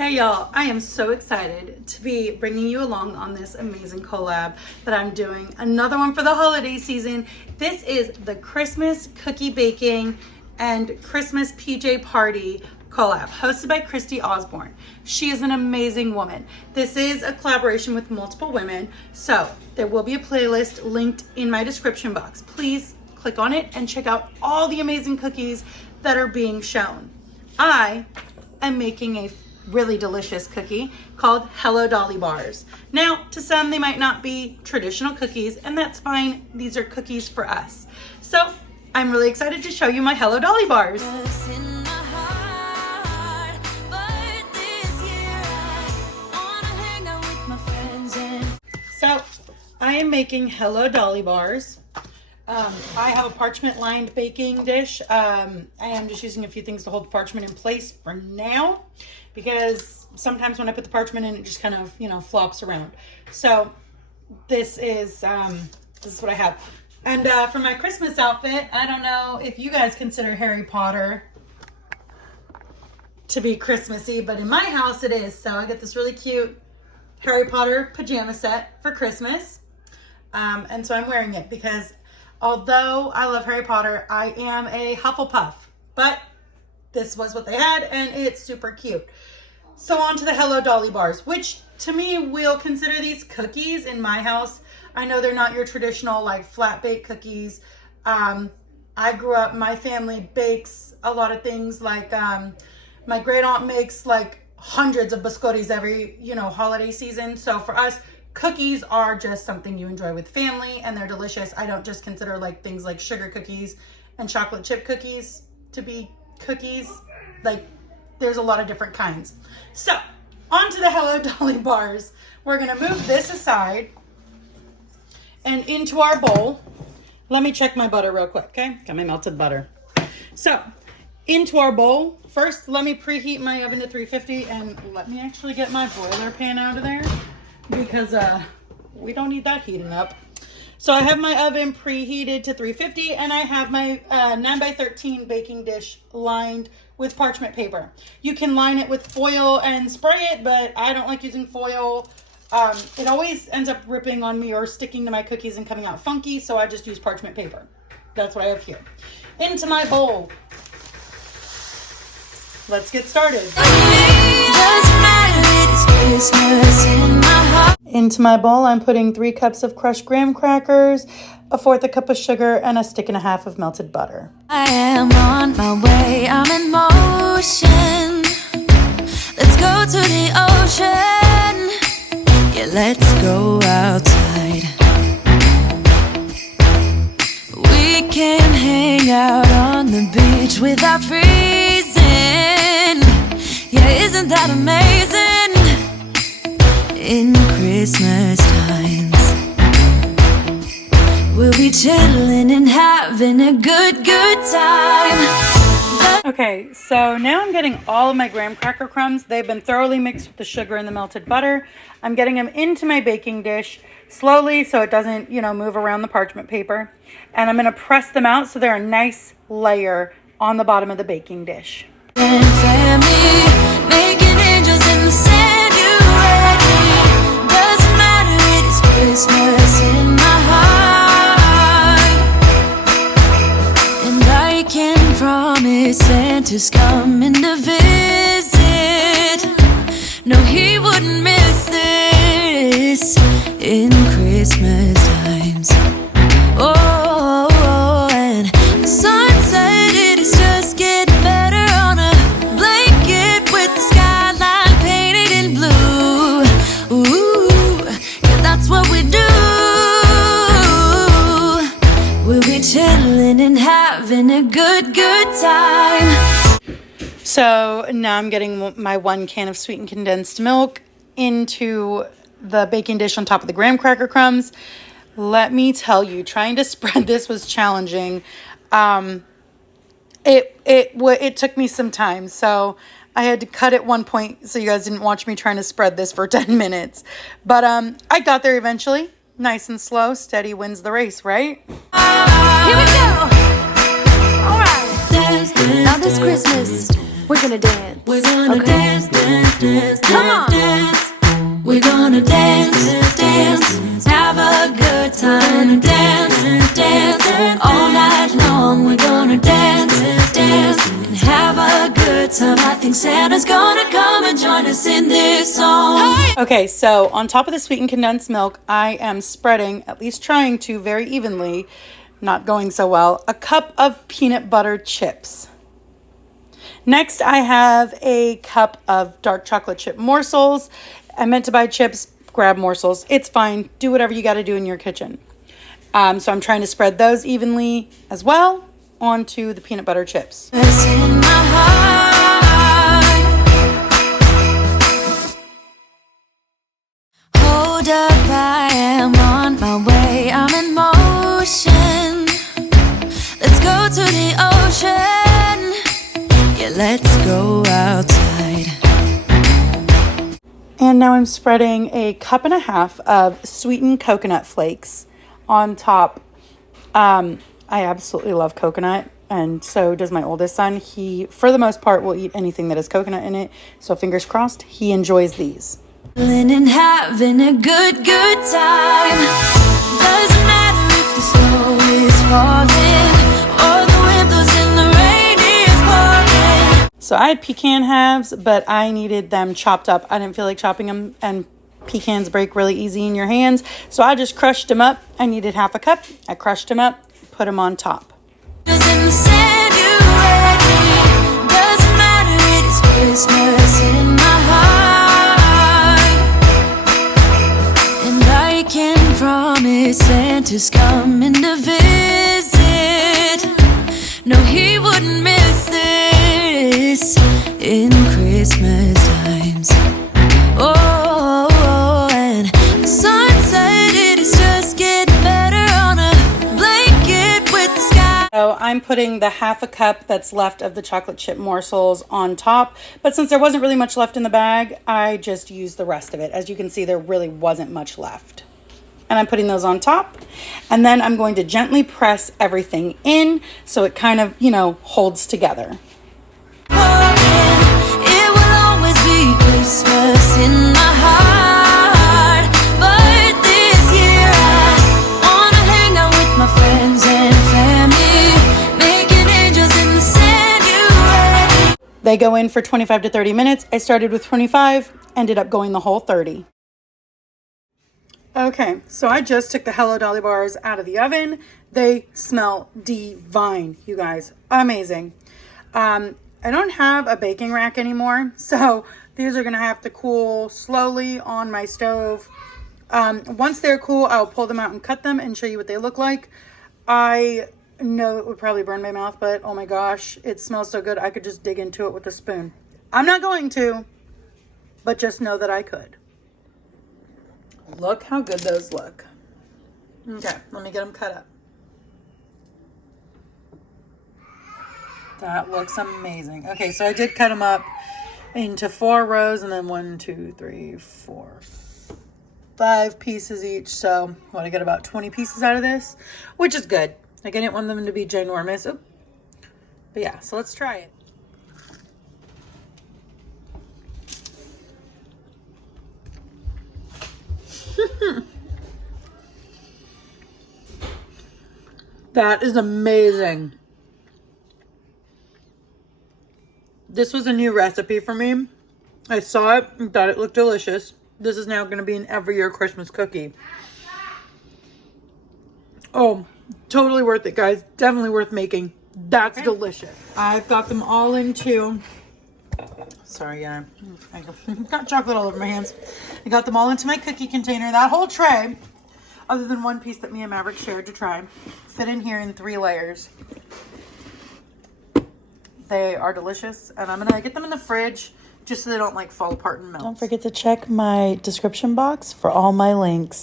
Hey y'all, I am so excited to be bringing you along on this amazing collab that I'm doing. Another one for the holiday season. This is the Christmas cookie baking and Christmas PJ party collab hosted by Christy Osborne. She is an amazing woman. This is a collaboration with multiple women, so there will be a playlist linked in my description box. Please click on it and check out all the amazing cookies that are being shown. I am making a really delicious cookie called Hello Dolly Bars. Now, to some, they might not be traditional cookies, and that's fine. These are cookies for us. So I'm really excited to show you my Hello Dolly Bars. So I am making Hello Dolly Bars. I have a parchment lined baking dish. I am just using a few things to hold the parchment in place for now, because sometimes when I put the parchment in, it just kind of, flops around. So this is what I have. And for my Christmas outfit, I don't know if you guys consider Harry Potter to be Christmassy, but in my house it is. So I got this really cute Harry Potter pajama set for Christmas. And so I'm wearing it because although I love Harry Potter, I am a Hufflepuff, but this was what they had and it's super cute. So on to the Hello Dolly Bars, which to me, we'll consider these cookies in my house. I know they're not your traditional like flat bake cookies. I grew up, my family bakes a lot of things like my great aunt makes like hundreds of biscottis every, holiday season. So for us, cookies are just something you enjoy with family and they're delicious. I don't just consider like things like sugar cookies and chocolate chip cookies to be cookies. Like there's a lot of different kinds. So on to the Hello Dolly Bars. We're gonna move this aside and into our bowl. Let me check my butter real quick, okay? Got my melted butter. So into our bowl, first let me preheat my oven to 350 and let me actually get my broiler pan out of there, because we don't need that heating up. So I have my oven preheated to 350 and I have my 9x13 baking dish lined with parchment paper. You can line it with foil and spray it, but I don't like using foil. It always ends up ripping on me or sticking to my cookies and coming out funky, so I just use parchment paper. That's what I have here. Into my bowl. Let's get started. Into my bowl, I'm putting 3 cups of crushed graham crackers, 1/4 cup of sugar, and 1.5 sticks of melted butter. I am on my way, I'm in motion. Let's go to the ocean. Yeah, let's go outside. We can hang out on the beach without freezing. Yeah, isn't that amazing? In Christmas times, we'll be chilling and having a good time. Okay, so now I'm getting all of my graham cracker crumbs. They've been thoroughly mixed with the sugar and the melted butter. I'm getting them into my baking dish slowly so it doesn't, move around the parchment paper. And I'm gonna press them out so they're a nice layer on the bottom of the baking dish. And family, making angels in the sand, you ready? Doesn't matter, it is Christmas in my heart. And I can promise Santa's coming to visit. No, he wouldn't miss this in Christmas times. Oh, and the sunset, it is just getting better on a blanket with the skyline painted in blue. Ooh, yeah, that's what we do. We'll be chilling and having a good time. So now I'm getting my 1 can of sweetened condensed milk into the baking dish on top of the graham cracker crumbs. Let me tell you, trying to spread this was challenging. It took me some time, so I had to cut at one point so you guys didn't watch me trying to spread this for 10 minutes. But I got there eventually. Nice and slow, steady wins the race, right? Here we go. All right. Now this Christmas, we're gonna dance. We're gonna dance. dance, come on, dance. We're gonna dance, dance, have a good time, dance, dance, all night long. We're gonna dance, dance, and have a good time. I think Santa's gonna come and join us in this song. Okay, so on top of the sweetened condensed milk, I am spreading, at least trying to very evenly, not going so well, a cup of peanut butter chips. Next, I have a cup of dark chocolate chip morsels. I meant to buy chips, grab morsels. It's fine. Do whatever you got to do in your kitchen. So I'm trying to spread those evenly as well onto the peanut butter chips. It's in my heart. Hold up, I am on my way. I'm in motion. Let's go to the ocean. Yeah, let's go outside. And now I'm spreading a cup and a half of sweetened coconut flakes on top. I absolutely love coconut, and so does my oldest son. He, for the most part, will eat anything that has coconut in it. So fingers crossed, he enjoys these. And having a good time. Doesn't matter if the snow is falling or the wind blows and the rain is pouring. So I had pecan halves, but I needed them chopped up. I didn't feel like chopping them, and pecans break really easy in your hands. So I just crushed them up. I needed half a cup. I crushed them up, put them on top. In the sand, you ready? Doesn't matter, it is Christmas in my heart. And I can promise Santa's coming to visit. No, he wouldn't miss this in Christmas times. Oh, and the sun said it is just getting better on a blanket with the sky. So I'm putting the half a cup that's left of the chocolate chip morsels on top. But since there wasn't really much left in the bag, I just used the rest of it. As you can see, there really wasn't much left. And I'm putting those on top. And then I'm going to gently press everything in so it kind of, holds together. It will always be Christmas in my heart. But this year I wanna hang out with my friends and family, making angels in the sand. You ready? They go in for 25 to 30 minutes. I started with 25, ended up going the whole 30. Okay, so I just took the Hello Dolly Bars out of the oven. They smell divine, you guys. Amazing. I don't have a baking rack anymore, so these are going to have to cool slowly on my stove. Once they're cool, I'll pull them out and cut them and show you what they look like. I know it would probably burn my mouth, but oh my gosh, it smells so good. I could just dig into it with a spoon. I'm not going to, but just know that I could. Look how good those look. Okay, let me get them cut up. That looks amazing. Okay, so I did cut them up into 4 rows and then 1, 2, 3, 4, 5 pieces each. So I get about 20 pieces out of this, which is good. Like, I didn't want them to be ginormous. Oop. But yeah, so let's try it. That is amazing. This was a new recipe for me. I saw it and thought it looked delicious. This is now going to be an every year Christmas cookie. Oh, totally worth it, guys. Definitely worth making. That's delicious. I've got them all into... Sorry, yeah. I got chocolate all over my hands. I got them all into my cookie container. That whole tray, other than one piece that me and Maverick shared to try, fit in here in 3 layers. They are delicious, and I'm gonna get them in the fridge just so they don't fall apart and melt. Don't forget to check my description box for all my links.